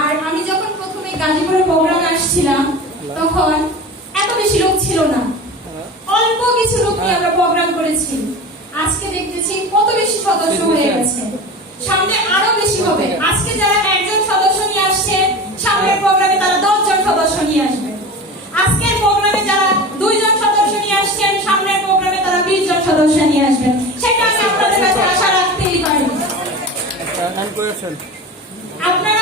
আর আমি যখন প্রথমে গাজীপুরে প্রোগ্রামে আসছিলাম তখন এত বেশি লোক ছিল না। অল্প কিছু লোক নিয়ে আমরা প্রোগ্রাম করেছি। আজকে দেখতেছি কত বেশি সদস্য হয়ে গেছে। সামনে আরও বেশি হবে। আজকে যারা একজন সদস্য নিয়ে আসছে সামনের প্রোগ্রামে তারা দশজন সদস্য নিয়ে আসবে। আজকের প্রোগ্রামে যারা দুইজন সদস্য নিয়ে আসছেন সামনের প্রোগ্রামে তারা বিশ জন সদস্য নিয়ে আসবেন সেটা আমি আপনাদের কাছে আশা রাখতেই পারি। আপনারা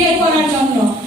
what i don't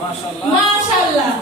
মাশাআল্লাহ।